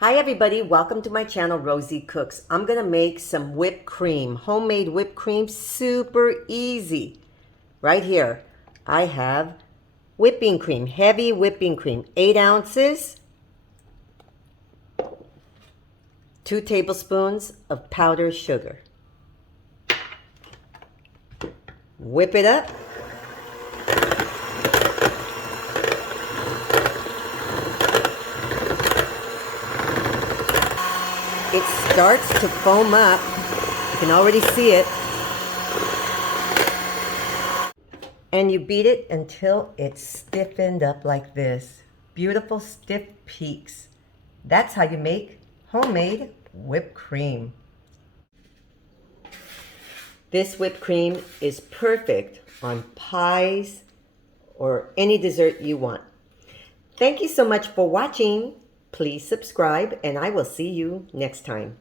Hi everybody, welcome to my channel, Rosie Cooks. I'm gonna make some whipped cream, homemade whipped cream, super easy. Right here, I have whipping cream, heavy whipping cream, 8 ounces, 2 tablespoons of powdered sugar. Whip it up. It starts to foam up. You can already see it. And you beat it until it's stiffened up like this. Beautiful stiff peaks. That's how you make homemade whipped cream. This whipped cream is perfect on pies or any dessert you want. Thank you so much for watching. Please subscribe and I will see you next time.